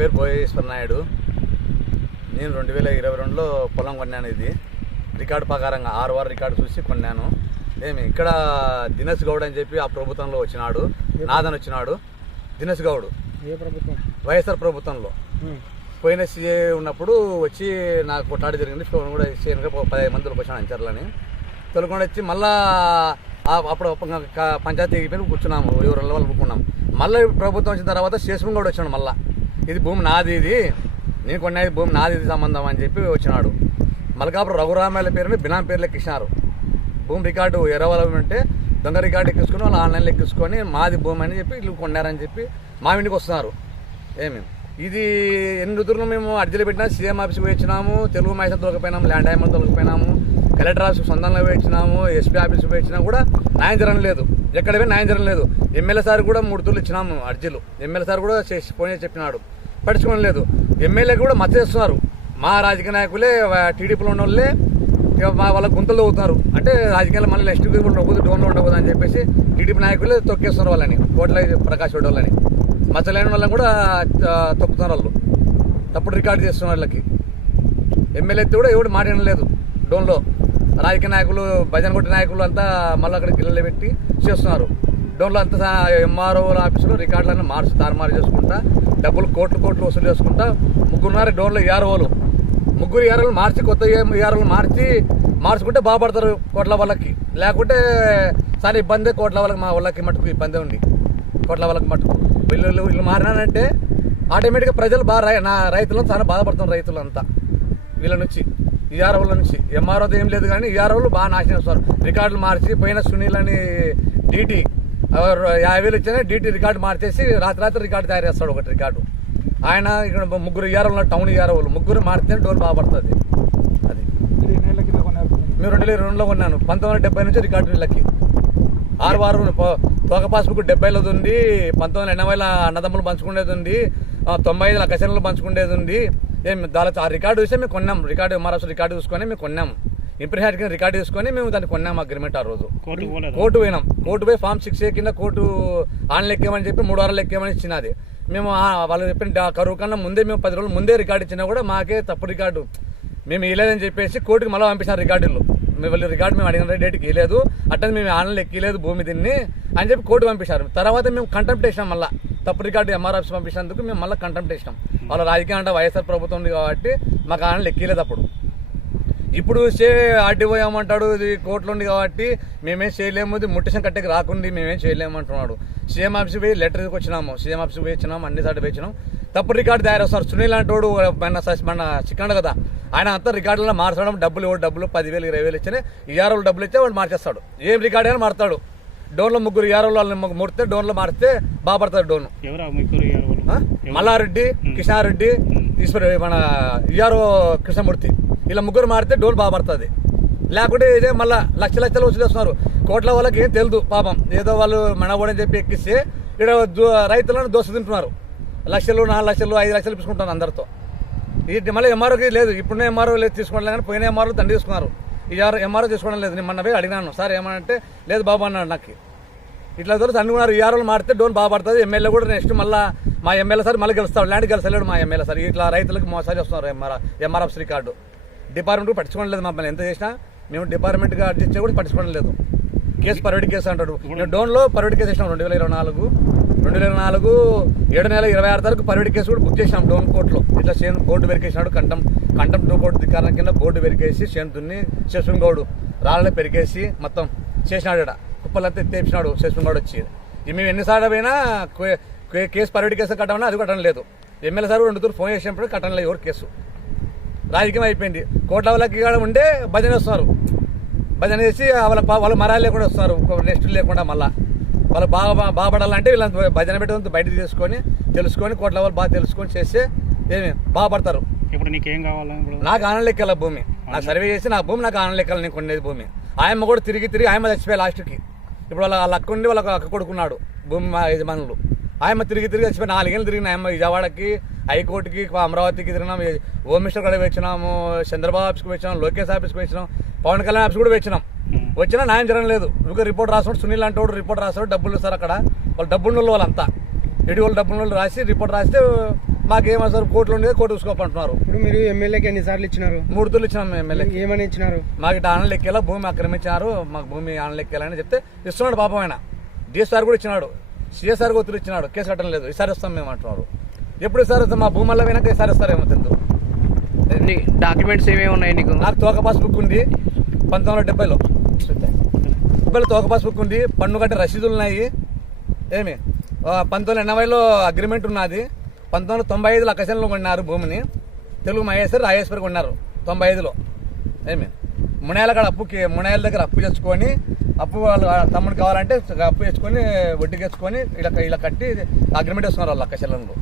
పేరు భోగేశ్వర నాయుడు. నేను 2022లో పొలం కొన్నాను. ఇది రికార్డు ప్రకారంగా 6 వారం రికార్డు చూసి కొన్నాను. ఇక్కడ దినేష్ గౌడ్ అని చెప్పి ఆ ప్రభుత్వంలో వచ్చినాడు. నాదన్ వచ్చినాడు. దినేష్ గౌడ్ ఏ ప్రభుత్వం? వైఎస్ఆర్ ప్రభుత్వంలో పోయిన సీఏ ఉన్నప్పుడు వచ్చి నాకు కొట్లాడి జరిగింది. ఫోన్ కూడా చేయడానికి 15 మందికి వచ్చాను అంచర్లని తొలకుండా వచ్చి మళ్ళా అప్పుడు పంచాయతీ ఎగిపోయి కూర్చున్నాము. ఎవరు వాళ్ళు కూర్చున్నాము. మళ్ళీ ప్రభుత్వం వచ్చిన తర్వాత శేషం కూడా వచ్చాడు. మళ్ళీ ఇది భూమి నాది, ఇది నేను కొన్నది భూమి నాది, ఇది సంబంధం అని చెప్పి వచ్చినాడు. మల్కాపురం రఘురామాయల పేరుని బినాం పేర్లు ఎక్కించినారు. భూమి రికార్డు ఎరవల ఉంటే దొంగ రికార్డు ఎక్కించుకొని వాళ్ళు ఆన్లైన్లో ఎక్కించుకొని మాది భూమి అని చెప్పి ఇల్లు కొన్నారని చెప్పి మా ఇంటికి వస్తున్నారు. ఇది ఎన్ని రుతులు మేము అర్జీలు పెట్టినా సీఎం ఆఫీస్కి పోయి వచ్చినాము. తెలుగు మైసం తొలగిపోయినాము, ల్యాండ్ టైమర్ తొలగిపోయినాము, కలెక్టర్ ఆఫీస్కి సొంతంగా పోయి వచ్చినాము, ఎస్పీ ఆఫీస్కి పోయి వచ్చినా కూడా న్యాయం జరగడం లేదు. ఎక్కడ పోయి న్యాయం జరగడం లేదు. ఎమ్మెల్యే సార్ కూడా 3 తూర్లు ఇచ్చినాము అర్జీలు. ఎమ్మెల్యే సార్ కూడా ఫోన్ చేసి చెప్పినాడు, పట్టించుకోవడం లేదు. ఎమ్మెల్యే కూడా మద్దతు చేస్తున్నారు. మా రాజకీయ నాయకులే టీడీపీలో ఉన్న వాళ్ళే వాళ్ళ గుంతలు అవుతున్నారు. అంటే రాజకీయాలు మళ్ళీ నెక్స్ట్ ఉండకూడదు, డోన్లో ఉండకూడదు అని చెప్పేసి టీడీపీ నాయకులే తొక్కేస్తున్నారు వాళ్ళని. కోట్ల ప్రకాష్ రెడ్డి వాళ్ళని, మచ్చలేని వాళ్ళని కూడా తొక్కుతున్నారు. వాళ్ళు తప్పుడు రికార్డు చేస్తున్న వాళ్ళకి ఎమ్మెల్యే కూడా ఎవడు మాట్లాడడం లేదు. డోన్లో రాజకీయ నాయకులు, భజన కొట్టిన నాయకులు అంతా మళ్ళీ అక్కడ గిల్లలు పెట్టి చేస్తున్నారు. డోన్లో అంతా ఎంఆర్ఓ ఆఫీసులో రికార్డులన్నీ తారుమారు చేసుకుంటా, డబ్బులు కోట్లు వసూలు చేసుకుంటా. 3 డోన్లో ఏఆర్ఓలు, 3 ఏఆర్ఓలు మార్చి, కొత్త ఏఆర్ఓలు మార్చుకుంటే బాగుపడతారు కోట్ల వాళ్ళకి. లేకుంటే చాలా ఇబ్బంది కోట్ల వాళ్ళకి. మా వాళ్ళకి మటుకు ఇబ్బంది ఉంది. కోట్ల వాళ్ళకి మటుకు వీళ్ళు మారినానంటే ఆటోమేటిక్గా ప్రజలు రైతులను చాలా బాధపడుతున్నారు. రైతులంతా వీళ్ళ నుంచి, ఈఆర్ఓల నుంచి. ఎంఆర్ఓది ఏం లేదు కానీ ఈఆర్ఓలు బాగా నాశనం చేస్తారు. రికార్డులు మార్చి పోయిన సునీల్ అని డీటీ 50,000 ఇచ్చిన డీటీ రికార్డు మార్చేసి రాత్రి రికార్డు తయారు చేస్తాడు. ఒకటి రికార్డు ఆయన ఇక్కడ 3 ఈఆర్ఓలు, టౌన్ ఈఆర్ఓలు 3 మారితే డోర్ బాగుపడుతుంది. అది మేము 2022లో కొన్నాను. 1970 నుంచి రికార్డు వీళ్ళకి 6 వారం తోక పాస్బుక్ 70లో ఉంది, 1980 అన్నదమ్ములు పంచుకునేది ఉంది, 95 కసెన్లు పంచుకునేది ఉంది. దాని ఆ రికార్డు చూసి మేము కొన్నాం. రికార్డు ఎంఆర్ఎఫ్ రికార్డు చూసుకొని మేము కొన్నాం. ఇంప్రెషన్ కింద రికార్డు తీసుకొని మేము దాన్ని కొన్నాం. అగ్రిమెంట్ ఆ రోజు కోర్టు పోయినాం. కోర్టు పోయి ఫామ్ 6A కింద కోర్టు ఆన్లైన్ ఎక్కేమని చెప్పి 3 వారాలు ఎక్కేమని ఇచ్చినది. మేము వాళ్ళు చెప్పిన కరువు కన్నా ముందే మేము 10 రోజులు ముందే రికార్డు ఇచ్చినా కూడా మాకే తప్పు రికార్డు మేము ఇవ్వలేదని చెప్పేసి కోర్టుకి మళ్ళీ పంపించారు. రికార్డులు వాళ్ళు రికార్డు మేము అడిగిన డేట్కి ఇవ్వలేదు, అట్టని మేము ఆన్లైన్ ఎక్కలేదు భూమి దీన్ని అని చెప్పి కోర్టు పంపించారు. తర్వాత మేము కంటెంప్ట్ చేసినాం. మళ్ళీ తప్పు రికార్డు ఎంఆర్ఎఫ్ పంపించినందుకు మేము మళ్ళీ కంటెంప్ట్ చేసినాం. వాళ్ళ రాజకీయం అంటే వైఎస్ఆర్ ప్రభుత్వం ఉంది కాబట్టి మాకు ఆన్లైన్ ఎక్కలేదు. అప్పుడు ఇప్పుడు ఆర్టీఓ ఏమంటాడు, ఇది కోర్టులో ఉంది కాబట్టి మేమేం చేయలేము, ఇది ముట్టేషన్ కట్టేకి రాకుండా మేమేం చేయలేము అంటున్నాడు. సీఎం ఆఫీస్కి పోయి లెటర్కి వచ్చినాము, సీఎం ఆఫీస్కి పోయి వచ్చినాం, అన్ని సార్లు వచ్చినాం. తప్పుడు రికార్డు తయారు చేస్తారు. సునీల్ అంటోడు మన చిక్కండు కదా, ఆయన అంతా రికార్డులో మార్చడం, డబ్బులు 10,000 20,000 ఇచ్చిన ఈఆర్ఓలు డబ్బులు ఇచ్చే వాడు మార్చేస్తాడు. ఏం రికార్డు అయినా మారుతాడు. డోన్లో 3 ఈఆర్ఓలు వాళ్ళని ముడితే డోన్లో మారితే బాగుపడతాడు. డోన్ మల్లారెడ్డి, కృష్ణారెడ్డి, మన ఈఆర్ఓ కృష్ణమూర్తి, ఇలా 3 మారితే డోన్ బాగుపడుతుంది. లేకుంటే ఇదే మళ్ళీ లక్షలు వసూలేస్తున్నారు. కోట్ల వాళ్ళకి ఏం తెలియదు పాపం. ఏదో వాళ్ళు మనబోడని చెప్పి ఎక్కిస్తే ఇక్కడ రైతులను దోశ తింటున్నారు. లక్షలు, 4 లక్షలు, 5 లక్షలు తీసుకుంటున్నారు అందరితో. ఇది మళ్ళీ ఎంఆర్ఓకి లేదు. ఇప్పుడున్న ఎంఆర్ఓ లేదు తీసుకోవడం కానీ పోయిన ఎంఆర్ఓ దండి తీసుకున్నారు. ఎంఆర్ఓ తీసుకోవడం లేదు. నేను మొన్న పోయి అడిగినాను, సార్ ఏమనంటే లేదు బాబు అన్నాడు. నాకు ఇట్లా దొరికి అనుకున్నారు. ఈఆర్ఓలు మారితే డోన్ బాగుపడుతుంది. ఎమ్మెల్యే కూడా నెక్స్ట్ మళ్ళీ మా ఎమ్మెల్యే సార్ మళ్ళీ గెలుస్తాడు. ల్యాండ్ గెలిచలేడు మా ఎమ్మెల్యే సార్. ఇట్లా రైతులకు మోసాలు చేస్తున్నారు. ఎంఆర్ఎఫ్ రికార్డు డిపార్ట్మెంట్ పట్టించుకోవడం లేదు. మమ్మల్ని ఎంత చేసినా మేము డిపార్ట్మెంట్గా అడ్జస్ట్ కూడా పట్టించుకోవడం లేదు. కేసు పర్వడి కేసు అంటాడు. మేము డోన్లో పర్వడి కేసు వేసినాం 2024 7 నెల 26 తారీఖు పర్వడి కేసు కూడా బుక్ చేసినాం డోన్ కోర్టులో. ఇట్లా చేను బోర్డు వెరికేసినాడు. కంటం 2 కోర్టు ధిక్కారం కింద బోర్డు వెరికేసి చేను దున్ని శేషంగౌడు రాళ్ళని పెరికేసి మొత్తం చేసినాడు. ఇక్కడ కుప్పలంతా ఎత్తేసినాడు శేషంగౌడు వచ్చి. మేము ఎన్నిసార్లు పోయినా కేసు పర్వడి కేసు కట్టమన్నా అది కట్టడం లేదు. ఎమ్మెల్యే సార్ 2 తూర్లు ఫోన్ చేసినప్పుడు కట్టడం లేదు ఎవరు కేసు. రాజకీయం అయిపోయింది. కోట్ల వాళ్ళకి ఉండే భజన వస్తున్నారు. భజన చేసి వాళ్ళ మరాలు లేకుండా వస్తున్నారు. నెక్స్ట్ లేకుండా మళ్ళీ వాళ్ళు బాగుపడాలంటే వీళ్ళని భజన పెట్టడంతో బయటకు తెలుసుకొని కోట్ల వాళ్ళు బాగా తెలుసుకొని చేస్తే ఏమి బాగుపడతారు. ఇప్పుడు నీకేం కావాలి? నాకు ఆనంద లెక్కల భూమి, నాకు సర్వే చేసి నా భూమి నాకు ఆనంద లెక్కలు నేను కొనేది భూమి. ఆయమ్మ కూడా తిరిగి ఆయమ్మ చచ్చిపోయి లాస్ట్కి. ఇప్పుడు వాళ్ళ అక్క ఉండి వాళ్ళ అక్క కొడుకున్నాడు భూమి మా యజమానులు. ఆయమ్మ తిరిగి చచ్చిపోయి 4 ఏళ్ళు తిరిగిన ఆయమ్మ విజయవాడకి, హైకోర్టుకి, అమరావతికి తిరిగినాం, హోమ్ మినిస్టర్ కూడా వచ్చినాము, చంద్రబాబు ఆఫీస్కి వచ్చినాం, లోకేష్ ఆఫీస్కి వచ్చినాం, పవన్ కళ్యాణ్ ఆఫీస్ కూడా వచ్చినాం. వచ్చినా న్యాయం జరగడం లేదు. ఇంకా రిపోర్ట్ రాసాడు సునీల్ అంటోడు. రిపోర్ట్ రాసాడు, డబ్బులు సార్ అక్కడ వాళ్ళు డబ్బులు వాళ్ళంతా ఎడి వాళ్ళు డబ్బులు రాసి రిపోర్ట్ రాస్తే మాకేమో కోర్టులు ఉండేది కోర్టు చూసుకోమంటున్నారు. ఇప్పుడు మీరు ఎమ్మెల్యేకి ఎన్నిసార్లు ఇచ్చినారు? 3 తూర్లు ఇచ్చినాం ఎమ్మెల్యేకి. ఏమని ఇచ్చినారు? మాకు ఇట్లా ఆనలు ఎక్కేలా భూమి ఆక్రమించారు, మాకు భూమి ఆనలు ఎక్కేయాలని చెప్తే ఇస్తున్నాడు పాపం ఆయన. డిఎస్ఆర్ కూడా ఇచ్చినాడు, సిఎస్ఆర్ కూడా ఒత్తిడి ఇచ్చినాడు, కేసు కట్టడం లేదు. ఈసారి ఇస్తాం మేము అంటున్నారు. ఎప్పుడు ఈసారి వస్తాం? మా భూమల్లో వెనక ఈసారి ఇస్తారేమో తెలుసు. డాక్యుమెంట్స్ ఏమేమి ఉన్నాయి నీకు? నాకు తోక పాస్ బుక్ ఉంది 1970లో తోక పాస్ బుక్ ఉంది, పన్ను కట్టే రసీదులు ఉన్నాయి. ఏమి 1980లో అగ్రిమెంట్ ఉన్నది. 1995లో అకశంలో కొన్నారు భూమిని. తెలుగు మహేశ్వర్ రాజేశ్వరి కొన్నారు 95లో. ఏమి మునాయాల కాడ మునాయాల దగ్గర అప్పు తెచ్చుకొని, అప్పు వాళ్ళు తమ్ముడు కావాలంటే అప్పు తెచ్చుకొని వడ్డీకి తెచ్చుకొని ఇలా కట్టి అగ్రిమెంట్ వేస్తున్నారు వాళ్ళు అకశంలో.